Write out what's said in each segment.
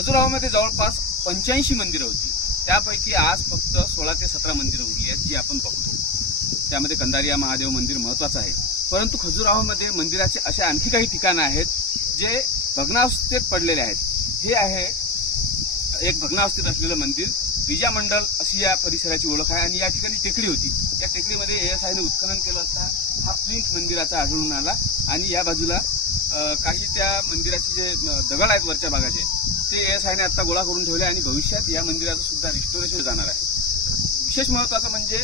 खजुराहोमध्ये जवळपास 85 मंदिरं होती। त्यापैकी आज फक्त 16 ते 17 मंदिरं उरली आहेत जी आपण बघतो। त्यामध्ये कंदारिया महादेव मंदिर महत्त्वाचं आहे, परंतु खजुराहोमध्ये मंदिराचे असे आणखी काही ठिकाणं आहेत जे भग्नावस्थेत पडलेले आहेत। हे आहे एक भग्नावस्थेत असलेलं मंदिर, विजय मंडल अशी या परिसराची ओळख आहे आणि या ठिकाणी टेकडी होती। त्या टेकडीमध्ये ASIने उत्खनन केलं असता हा प्लिंथ मंदिराचा आढळून आला आणि या बाजूला काही त्या मंदिराचे जे दगड आहेत वरच्या भागाचे ते ASIने आता गोळा करून ठेवले आणि भविष्यात या मंदिराचं सुद्धा रिस्टोरेशन जाणार आहे। विशेष महत्त्वाचं म्हणजे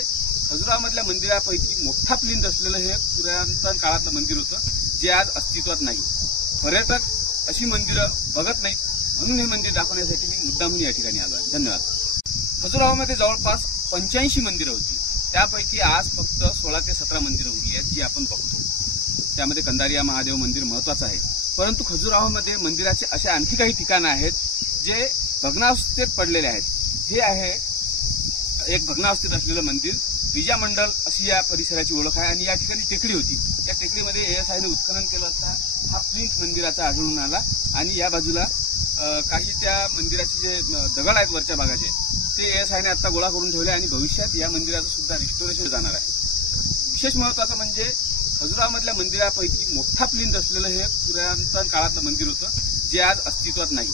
खजुराहोमधल्या मंदिरापैकी मोठा प्लिंथ असलेलं हे पुरातन काळातलं मंदिर होतं जे आज अस्तित्वात नाही। पर्यटक अशी मंदिरं बघत नाहीत, म्हणून हे मंदिर दाखवण्यासाठी मी मुद्दामून या ठिकाणी आलो आहे। धन्यवाद। खजुराहोमध्ये जवळपास 85 मंदिरं होती। त्यापैकी आज फक्त 16 ते 17 मंदिरं उरली आहेत जी आपण बघतो। त्यामध्ये कंदारिया महादेव मंदिर महत्त्वाचं आहे, परंतु खजुराहोमध्ये मंदिराचे असे आणखी काही ठिकाणं आहेत जे भग्नावस्थेत पडलेले आहेत। हे आहे एक भग्नावस्थेत असलेलं मंदिर, विजय मंडल अशी या परिसराची ओळख आहे आणि या ठिकाणी टेकडी होती। त्या टेकडीमध्ये ASIने उत्खनन केलं असता हा प्लिंथ मंदिराचा आढळून आला आणि या बाजूला काही त्या मंदिराचे जे दगड आहेत वरच्या भागाचे ते ASIने आता गोळा करून ठेवले आणि भविष्यात या मंदिराचं सुद्धा रिस्टोरेशन जाणार आहे। विशेष महत्त्वाचं म्हणजे खजुराहोमधल्या मंदिरापैकी मोठा प्लिंथ असलेलं हे पुरातन काळातलं मंदिर होतं जे आज अस्तित्वात नाही।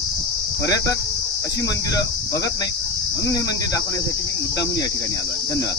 पर्यटक अशी मंदिरं बघत नाहीत, म्हणून हे मंदिर दाखवण्यासाठी मी मुद्दामून या ठिकाणी आलो आहे। धन्यवाद।